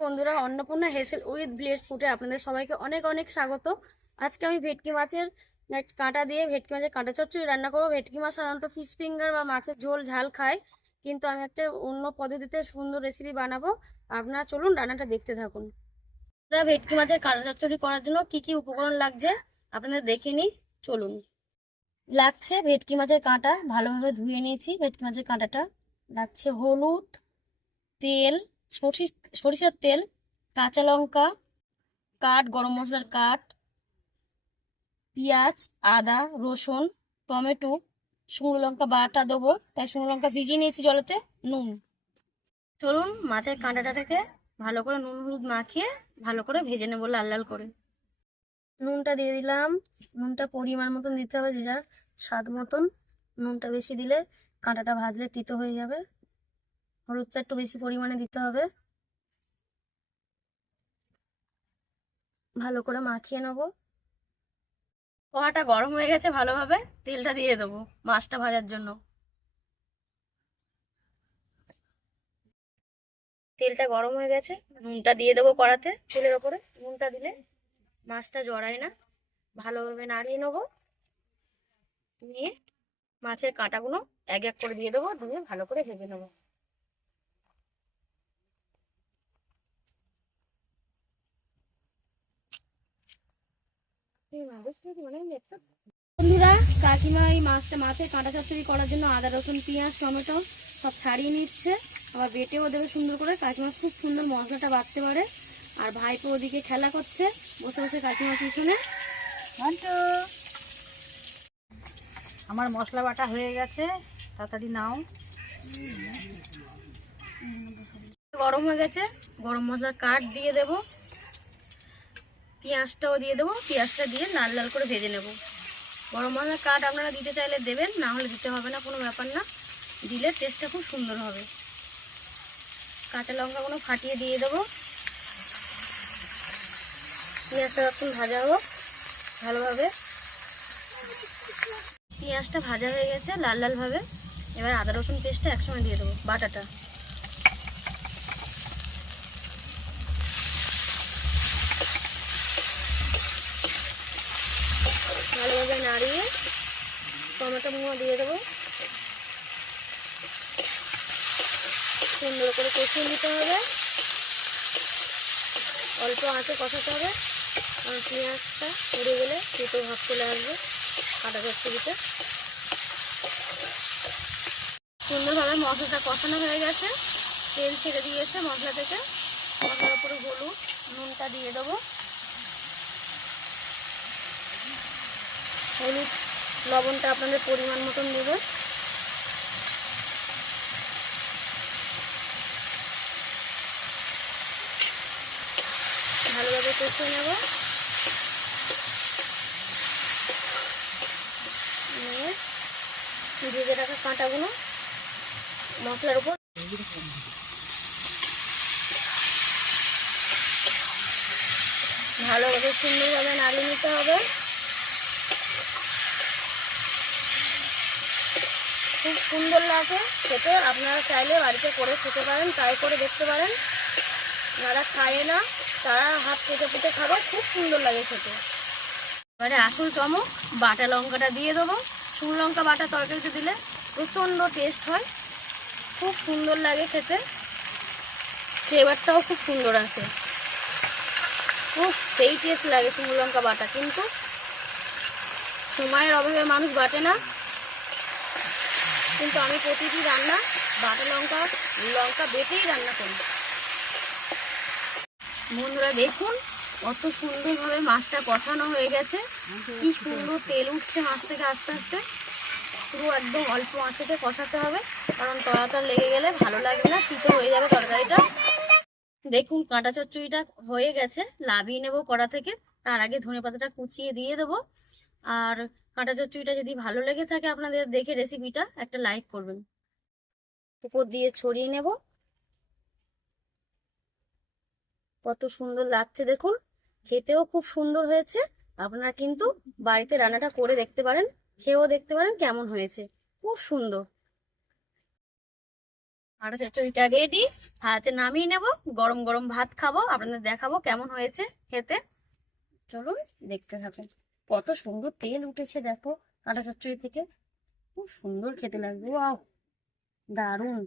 বন্ধুরা, Annapurna হেসেল with blade ফুটে আপনাদের সবাইকে অনেক অনেক স্বাগত। আজকে আমি ভেটকি মাছের কাঁটা দিয়ে, ভেটকি মাছের কাঁটা চচ্চড়ি রান্না করব। ভেটকি মাছ সাধারণত ফিশ ফিঙ্গার বা মাছের ঝোল ঝাল খায়, কিন্তু আমি একটা অন্য পদ্ধতিতে সুন্দর রেসিপি বানাবো। আপনারা চলুন রান্নাটা দেখতে থাকুন। আমরা ভেটকি মাছের কাঁটা চচ্চড়ি করার জন্য কি কি উপকরণ লাগছে আপনাদের দেখে নিই, চলুন। লাগছে ভেটকি মাছের কাঁটা, ভালোভাবে ধুয়ে নিয়েছি। ভেটকি মাছের কাঁটাটা লাগছে হলুদ, তেল সরিষার তেল, কাঁচা লঙ্কা, কাঠ, গরম মশলার কাঠ, পেঁয়াজ, আদা, রসুন, টমেটো, শুকনো লঙ্কা বাটা দেবো। তাই শুকনো লঙ্কা ভিজিয়ে নিয়েছি জলেতে, নুন। চলুন মাছের কাঁটাটাকে ভালো করে নুন হলুদ মাখিয়ে ভালো করে ভেজে নেব লাল লাল করে। নুনটা দিয়ে দিলাম। নুনটা পরিমাণ মতন দিতে হবে, যে যার স্বাদ মতন। নুনটা বেশি দিলে কাঁটাটা ভাজলে তিতো হয়ে যাবে। হলুদটা একটু বেশি পরিমাণে দিতে হবে। ভালো করে মাখিয়ে নেব। কড়াটা গরম হয়ে গেছে ভালোভাবে, তেলটা দিয়ে দেবো মাছটা ভাজার জন্য। তেলটা গরম হয়ে গেছে, নুনটা দিয়ে দেবো কড়াতে তেলের ওপরে। নুনটা দিলে মাছটা জড়ায় না। ভালোভাবে নাড়িয়ে নেব। নিয়ে মাছের কাঁটাগুলো এক এক করে দিয়ে দেবো, দিয়ে ভালো করে ভেজে নেব। বন্ধুরা, কাকিমা এই মাছটা মাছের কাঁটা চচ্চড়ি করার জন্য আদা, রসুন, পেঁয়াজ, টমেটো সব ছাড়িয়ে নিচ্ছে। আবার বেটেও দেবে সুন্দর করে। কাকিমা খুব সুন্দর মশলাটা বাটতে পারে। আর ভাইপো ওদিকে খেলা করছে। বসে বসে কাকিমার পিছনে। আমার মশলা বাটা হয়ে গেছে। তাড়াতাড়ি নাও। গরম হয়ে গেছে। গরম মশলার কাঠ দিয়ে দেব। পেঁয়াজটাও দিয়ে দেবো। পেঁয়াজটা দিয়ে লাল লাল করে ভেজে নেব। গরম মশলার কাঠ আপনারা দিতে চাইলে দেবেন, না হলে দিতে হবে না, কোনো ব্যাপার না। দিলে টেস্টটা খুব সুন্দর হবে। কাঁচা লঙ্কাগুলো ফাটিয়ে দিয়ে দেবো। পেঁয়াজটা এখন ভাজা হোক, ভালোভাবে। পেঁয়াজটা ভাজা হয়ে গেছে লাল লালভাবে এবার আদা রসুন পেস্টটা একসঙ্গে দিয়ে দেবো, বাটাটা। ভালোভাবে নাড়িয়ে টমেটো মুয়া দিয়ে দেবো। সুন্দর করে কষিয়ে নিতে হবে। অল্প আঁচে কষাতে হবে। কারণ পেঁয়াজটা পুড়ে গেলে তেতো ভাব চলে আসবে কাটা চচ্চড়িতে সুন্দরভাবে মশলাটা কষানো হয়ে গেছে। তেল ছেড়ে দিয়েছে মশলা থেকে। মশলার উপরে হলুদ, নুনটা দিয়ে দেবো। হলুদ লবণটা আপনাদের পরিমাণ মতন দেবে। ভালোভাবে কষিয়ে নেব। ভেজে রাখা কাঁটাগুলো, মশলার উপর। ভালোভাবে সুন্দরভাবে নাড়িয়ে নিতে হবে। খুব সুন্দর লাগে খেতে। আপনারা চাইলে বাড়িতে করে খেতে পারেন, ট্রাই করে দেখতে পারেন। যারা খায় না, তারা হাত পেটে পেটে খাবে, খুব সুন্দর লাগে খেতে। এবারে আসল চমক, বাটা লঙ্কাটা দিয়ে দেবো। শুকনো লঙ্কা বাটা তরকারিতে দিলে প্রচণ্ড টেস্ট হয়। খুব সুন্দর লাগে খেতে। ফ্লেভারটাও খুব সুন্দর আছে। খুব সেই টেস্ট লাগে শুকনো লঙ্কা বাটা, কিন্তু সময়ের অভাবে মানুষ বাটে না। কিন্তু আমি প্রতিটি রান্না বাটা লঙ্কা লঙ্কা বেটেই রান্না করি। বন্ধুরা, দেখুন কত সুন্দরভাবে মাছটা কষানো হয়ে গেছে। কি সুন্দর তেল উঠছে মাছ থেকে আস্তে আস্তে। পুরো একদম অল্প আঁচেতে কষাতে হবে, কারণ তলাটা লেগে গেলে ভালো লাগবে না, তিতো হয়ে যাবে তরকারিটা। দেখুন কাঁটা চচ্চড়িটা হয়ে গেছে, লাভিয়ে নেব কড়া থেকে। তার আগে ধনে পাতাটা কুচিয়ে দিয়ে দেবো। আর কাঁটা চচ্চড়িটা যদি ভালো লেগে থাকে আপনাদের দেখে রেসিপিটা একটা লাইক করবেন। উপর দিয়ে ছড়িয়ে নেব। কত সুন্দর লাগছে দেখুন। খেতেও খুব সুন্দর হয়েছে। আপনারা কিন্তু বাড়িতে রান্নাটা করে দেখতে পারেন, খেয়েও দেখতে পারেন কেমন হয়েছে। খুব সুন্দর। কাঁটা চচ্চড়িটা রেডি হাতে নামিয়ে নেব। গরম গরম ভাত খাব। আপনাদের দেখাবো কেমন হয়েছে খেতে। চলুন দেখতে থাকুন। কত সুন্দর তেল উঠেছে দেখো কাঁটা চচ্চড়ি থেকে। খুব সুন্দর খেতে লাগবে ও দারুণ।